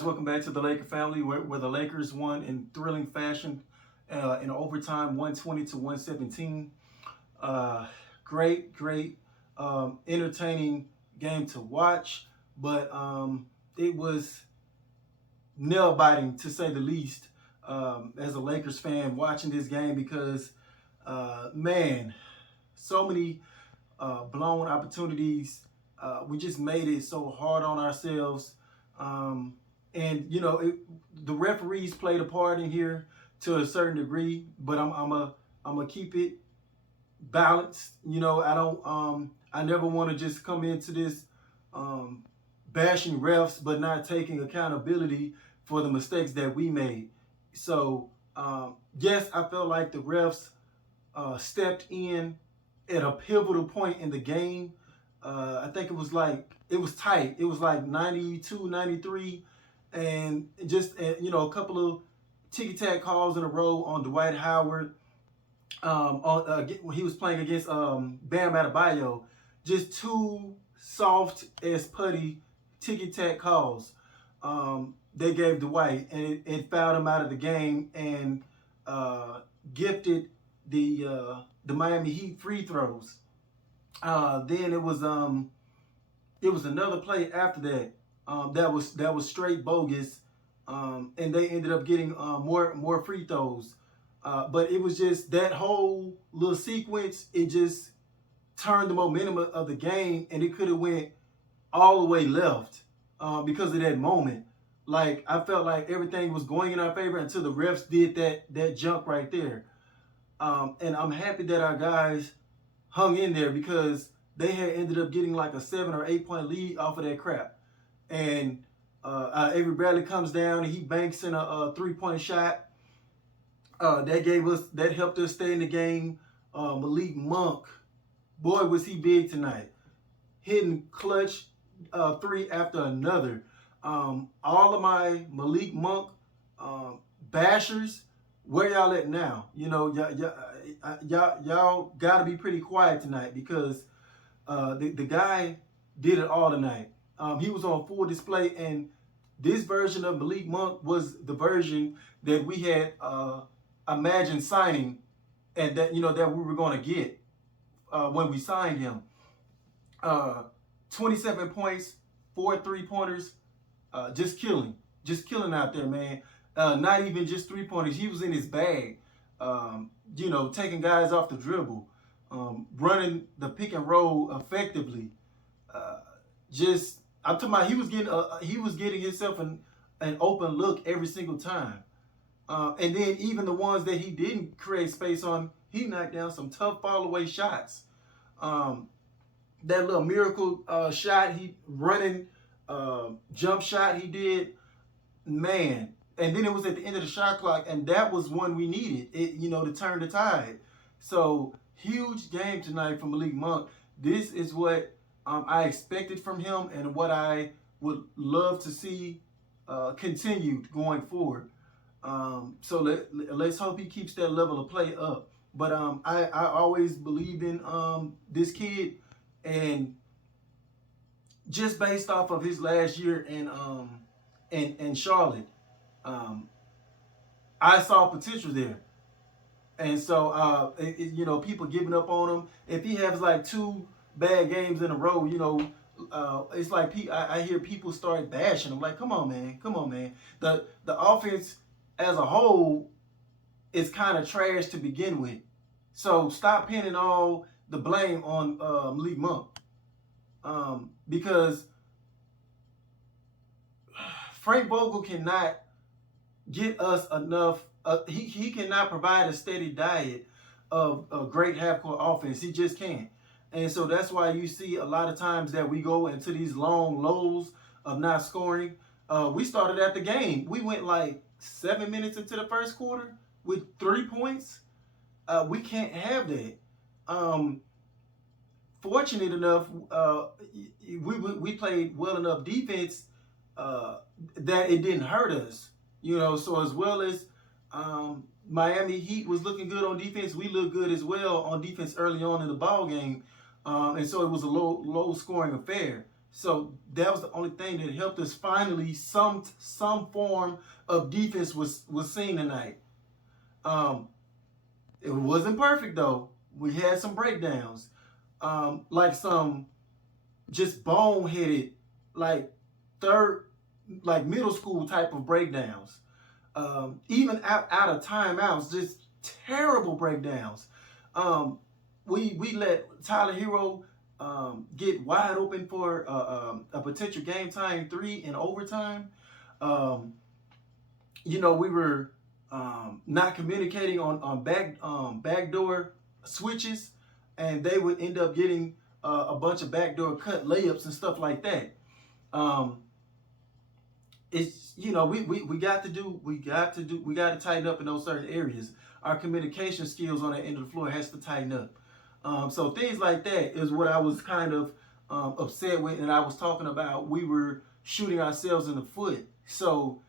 guys, welcome back to the Laker family, where the Lakers won in thrilling fashion in overtime, 120 to 117. Great, entertaining game to watch, but it was nail-biting to say the least as a Lakers fan watching this game because, man, so many blown opportunities. We just made it so hard on ourselves. And the referees played a part in here to a certain degree, but I'm gonna keep it balanced. I never want to just come into this bashing refs, but not taking accountability for the mistakes that we made. So yes, I felt like the refs stepped in at a pivotal point in the game. I think it was tight. It was like 92, 93. And just, a couple of ticky-tack calls in a row on Dwight Howard. When he was playing against Bam Adebayo. Just two soft as putty ticky-tack calls they gave Dwight. And it fouled him out of the game and gifted the Miami Heat free throws. Then it was another play after that that was straight bogus, and they ended up getting more free throws. But it was just that whole little sequence. It just turned the momentum of the game, and it could have went all the way left because of that moment. Like I felt like everything was going in our favor until the refs did that jump right there. And I'm happy that our guys hung in there because they had ended up getting like a 7 or 8 point lead off of that crap. And Avery Bradley comes down and he banks in a 3-point shot. That helped us stay in the game. Malik Monk, boy, was he big tonight. Hitting clutch three after another. All of my Malik Monk bashers, where y'all at now? Y'all got to be pretty quiet tonight because the guy did it all tonight. He was on full display, and this version of Malik Monk was the version that we had imagined signing, and that that we were going to get when we signed him. 27 points, 4 3-pointers, just killing out there, man. Not even just 3-pointers. He was in his bag, taking guys off the dribble, running the pick and roll effectively. I'm talking about he was getting himself an open look every single time. And then even the ones that he didn't create space on, he knocked down some tough fall away shots. That little miracle shot, he running jump shot he did, man. And then it was at the end of the shot clock, and that was one we needed, to turn the tide. So huge game tonight from Malik Monk. This is what I expected from him, and what I would love to see continued going forward. So let's hope he keeps that level of play up. But I always believed in this kid, and just based off of his last year in Charlotte, I saw potential there. And so people giving up on him. If he has like 2 bad games in a row, it's like I hear people start bashing him. Like, come on, man. The offense as a whole is kind of trash to begin with. So stop pinning all the blame on Malik Monk, because Frank Vogel cannot get us enough. He cannot provide a steady diet of a great half-court offense. He just can't. And so that's why you see a lot of times that we go into these long lows of not scoring. We started at the game. We went like 7 minutes into the first quarter with 3 points. We can't have that. Fortunate enough, we played well enough defense that it didn't hurt us. So as well as Miami Heat was looking good on defense, we looked good as well on defense early on in the ball game. And so it was a low scoring affair. So that was the only thing that helped us. Finally, some form of defense was seen tonight. Um, it wasn't perfect though. We had some breakdowns, like some just boneheaded, like third, like middle school type of breakdowns. Even out of timeouts, just terrible breakdowns. Um, we let Tyler Hero get wide open for a potential game time 3 in overtime. Um, we were not communicating on backdoor switches, and they would end up getting a bunch of backdoor cut layups and stuff like that. It's we got to tighten up in those certain areas. Our communication skills on that end of the floor has to tighten up. So things like that is what I was kind of upset with, and I was talking about. We were shooting ourselves in the foot. So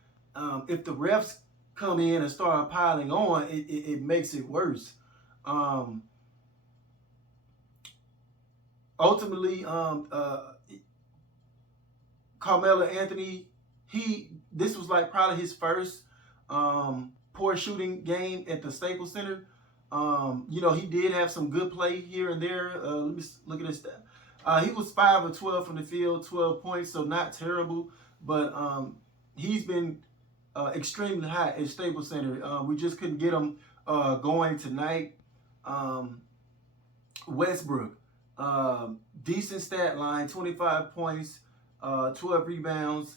if the refs come in and start piling on, it makes it worse. Ultimately, Carmelo Anthony, this was like probably his first poor shooting game at the Staples Center. He did have some good play here and there. Let me look at this stat. He was 5 of 12 from the field, 12 points, so not terrible. But he's been extremely hot at Staples Center. We just couldn't get him going tonight. Westbrook, decent stat line, 25 points, 12 rebounds,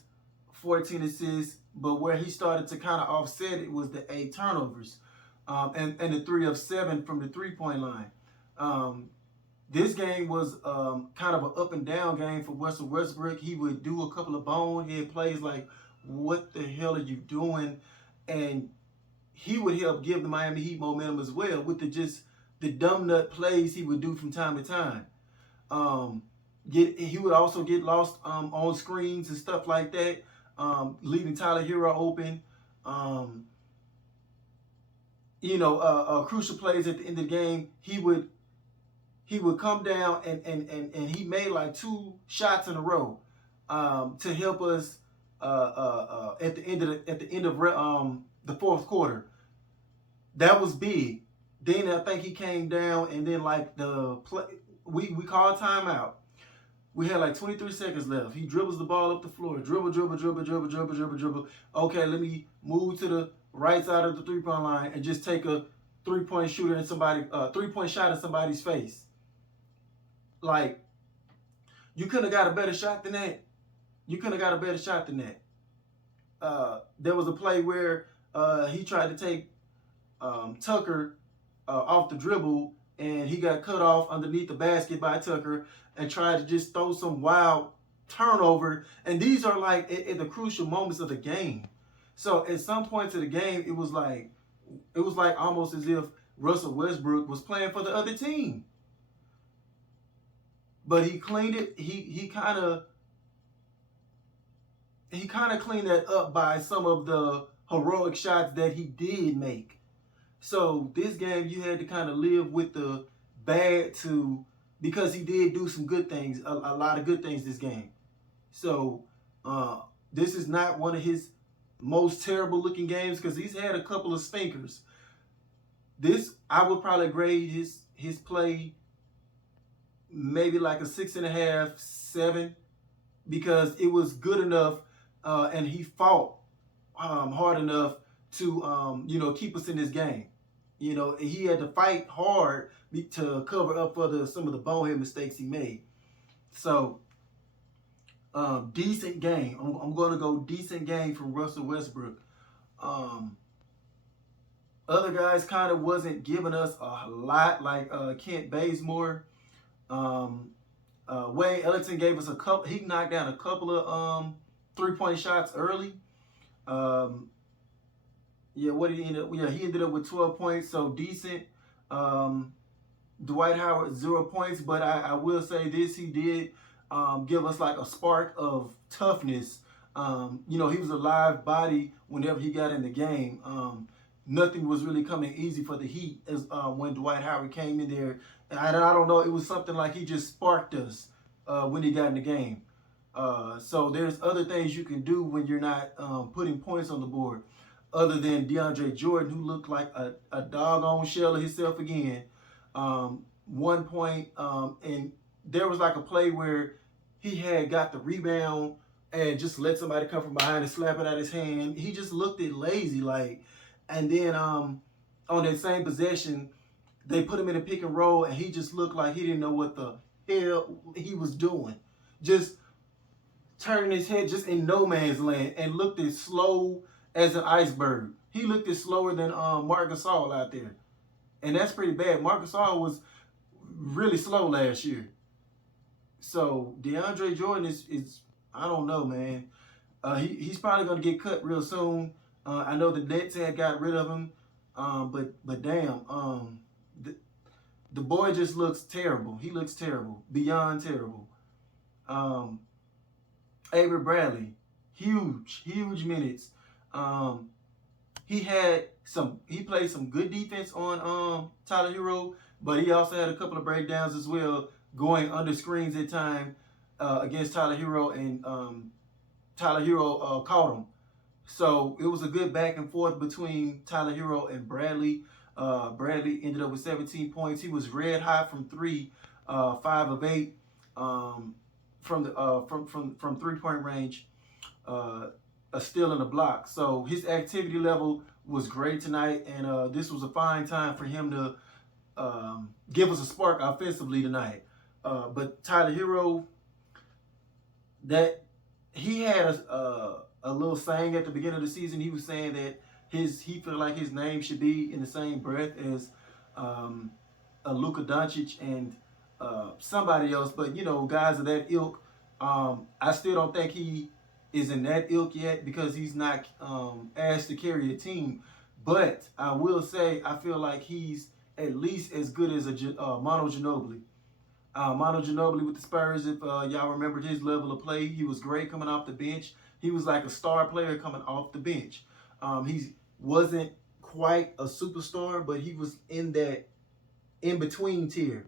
14 assists. But where he started to kind of offset it was the 8 turnovers, and the 3 of 7 from the 3-point line. This game was kind of an up and down game for Russell Westbrook. He would do a couple of bonehead plays like, what the hell are you doing? And he would help give the Miami Heat momentum as well with the dumb nut plays he would do from time to time. He would also get lost on screens and stuff like that, leaving Tyler Hero open. Crucial plays at the end of the game, he would come down and he made like 2 shots in a row to help us at the end of the fourth quarter. That was big. Then I think he came down, and then like the play, we called timeout. We had like 23 seconds left. He dribbles the ball up the floor. Dribble. Okay, let me move to the right side of the 3-point line and just take a 3-point shooter in 3-point shot in somebody's face. Like, you couldn't have got a better shot than that. There was a play where he tried to take Tucker off the dribble, and he got cut off underneath the basket by Tucker and tried to just throw some wild turnover. And these are like at the crucial moments of the game. So at some points of the game, it was like almost as if Russell Westbrook was playing for the other team. But he cleaned it. He kind of cleaned that up by some of the heroic shots that he did make. So this game, you had to kind of live with the bad too, because he did do some good things, a lot of good things this game. So this is not one of his most terrible looking games, because he's had a couple of stinkers. This, I would probably grade his play maybe like a 6.5, 7, because it was good enough, and he fought hard enough to keep us in this game. He had to fight hard to cover up for some of the bonehead mistakes he made. So decent game. I'm going to go decent game from Russell Westbrook. Other guys kind of wasn't giving us a lot, like Kent Bazemore. Wayne Ellington gave us a couple. He knocked down a couple of 3-point shots early. What did he end up? He ended up with 12 points, so decent. Dwight Howard, 0 points, but I will say this: he did give us like a spark of toughness. He was a live body whenever he got in the game. Nothing was really coming easy for the Heat as when Dwight Howard came in there. And I don't know, it was something like he just sparked us when he got in the game. So there's other things you can do when you're not putting points on the board, other than DeAndre Jordan, who looked like a doggone shell of himself again. 1 point, and there was like a play where he had got the rebound and just let somebody come from behind and slap it out his hand. He just looked it lazy, like, and then on that same possession, they put him in a pick and roll, and he just looked like he didn't know what the hell he was doing. Just turning his head just in no man's land and looked as slow as an iceberg. He looked as slower than Marc Gasol out there. And that's pretty bad. Marc Gasol was really slow last year. So DeAndre Jordan is I don't know, man. He's probably going to get cut real soon. I know the Nets had got rid of him. But damn, the boy just looks terrible. He looks terrible, beyond terrible. Avery Bradley, huge minutes. He played some good defense on Tyler Hero, but he also had a couple of breakdowns as well, going under screens at time against Tyler Hero, and Tyler Hero caught him. So it was a good back and forth between Tyler Hero and Bradley. Bradley ended up with 17 points. He was red hot from three, 5 of 8 from 3-point range, a steal and a block. So his activity level was great tonight, and this was a fine time for him to give us a spark offensively tonight. But Tyler Hero, that he had a little saying at the beginning of the season. He was saying that he felt like his name should be in the same breath as Luka Doncic and somebody else, but guys of that ilk. I still don't think he is in that ilk yet, because he's not asked to carry a team. But I will say I feel like he's at least as good as Manu Ginobili. Manu Ginobili with the Spurs, if y'all remembered his level of play, he was great coming off the bench. He was like a star player coming off the bench. He wasn't quite a superstar, but he was in that in-between tier.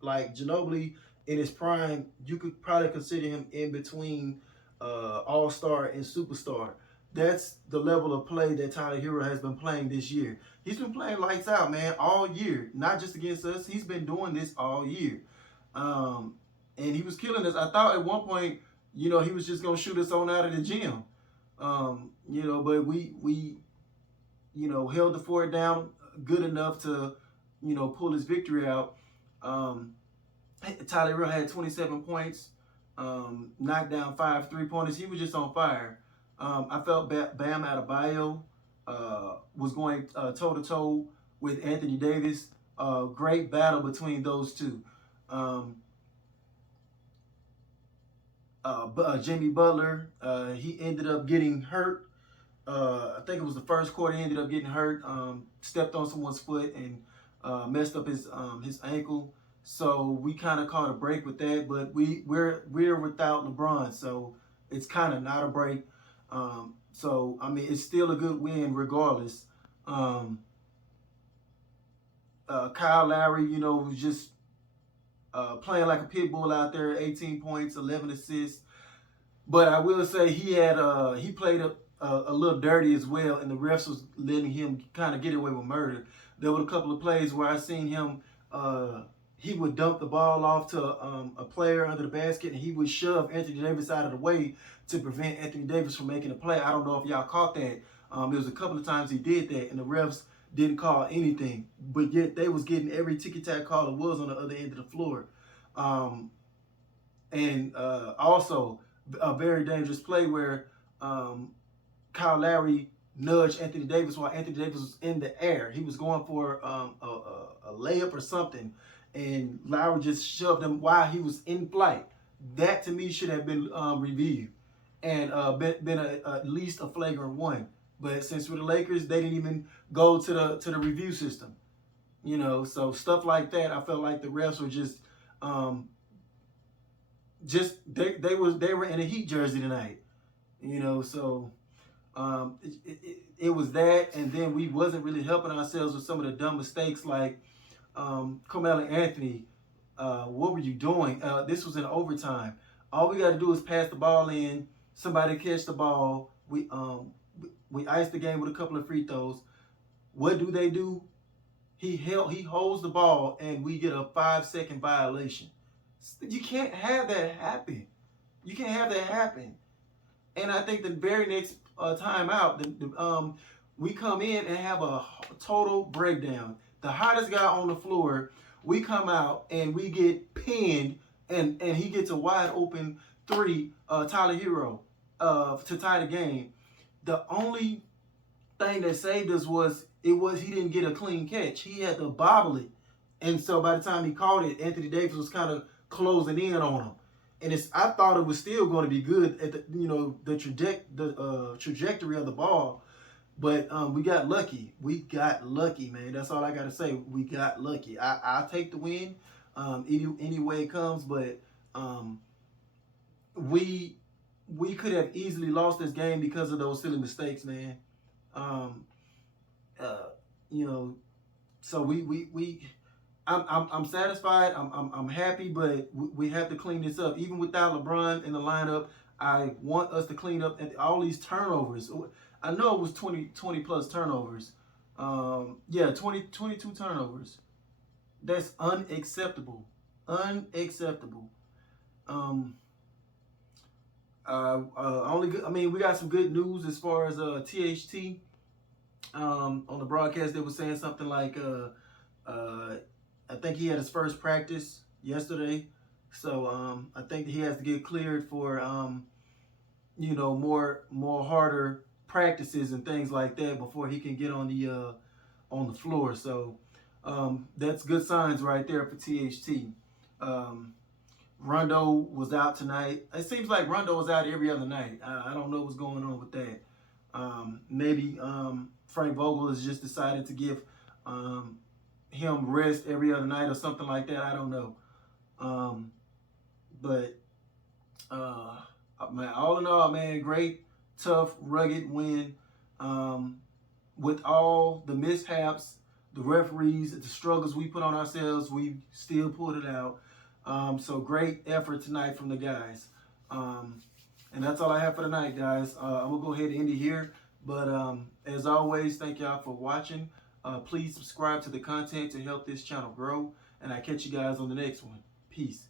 Like Ginobili in his prime, you could probably consider him in between all-star and superstar. That's the level of play that Tyler Hero has been playing this year. He's been playing lights out, man, all year. Not just against us. He's been doing this all year. And he was killing us. I thought at one point, he was just going to shoot us on out of the gym. But we held the fort down good enough to, pull his victory out. Tyler Hero had 27 points, knocked down 5 3-pointers. He was just on fire. I felt Bam Adebayo was going toe-to-toe with Anthony Davis. Great battle between those two. Jimmy Butler, he ended up getting hurt. I think it was the first quarter. He ended up getting hurt, stepped on someone's foot and messed up his ankle. So we kind of caught a break with that, but we're without LeBron, so it's kind of not a break. So I mean, it's still a good win regardless. Kyle Lowry, was just playing like a pit bull out there. 18 points, 11 assists. But I will say he played a little dirty as well, and the refs was letting him kind of get away with murder. There were a couple of plays where I seen him. He would dump the ball off to a player under the basket, and he would shove Anthony Davis out of the way to prevent Anthony Davis from making a play. I don't know if y'all caught that. There was a couple of times he did that, and the refs didn't call anything. But yet they was getting every ticky-tack call there was on the other end of the floor. Also, a very dangerous play where Kyle Lowry nudged Anthony Davis while Anthony Davis was in the air. He was going for a layup or something, and Lowry just shoved him while he was in flight. That to me should have been reviewed and been at least a flagrant one. But since we're the Lakers, they didn't even go to the review system. So stuff like that, I felt like the refs were they were in a Heat jersey tonight. So it was that, and then we wasn't really helping ourselves with some of the dumb mistakes, like Carmelo Anthony. What were you doing? This was in overtime. All we got to do is pass the ball in. Somebody catch the ball. We ice the game with a couple of free throws. What do? He holds the ball, and we get a 5-second violation. You can't have that happen. You can't have that happen. And I think the very next timeout, we come in and have a total breakdown. The hottest guy on the floor, we come out and we get pinned, and he gets a wide open three, Tyler Hero, to tie the game. The only thing that saved us was he didn't get a clean catch. He had to bobble it, and so by the time he caught it, Anthony Davis was kind of closing in on him. And I thought it was still going to be good at the trajectory of the ball, but we got lucky. We got lucky, man. That's all I got to say. We got lucky. I'll take the win any way it comes, but we could have easily lost this game because of those silly mistakes, man. So I'm satisfied. I'm happy, but we have to clean this up. Even without LeBron in the lineup, I want us to clean up all these turnovers. I know it was 20 plus turnovers. 22 turnovers. That's unacceptable. Unacceptable. We got some good news as far as THT. On the broadcast, they were saying something like, I think he had his first practice yesterday, so I think he has to get cleared for more harder practices and things like that before he can get on the floor. So that's good signs right there for THT. Rondo was out tonight. It seems like Rondo was out every other night. I don't know what's going on with that. Maybe Frank Vogel has just decided to give him rest every other night or something like that. I don't know. Man, all in all, man, great, tough, rugged win. With all the mishaps, the referees, the struggles we put on ourselves, we still pulled it out. So great effort tonight from the guys. And that's all I have for tonight, guys. I'm going to go ahead and end it here. But as always, thank y'all for watching. Please subscribe to the content to help this channel grow. And I'll catch you guys on the next one. Peace.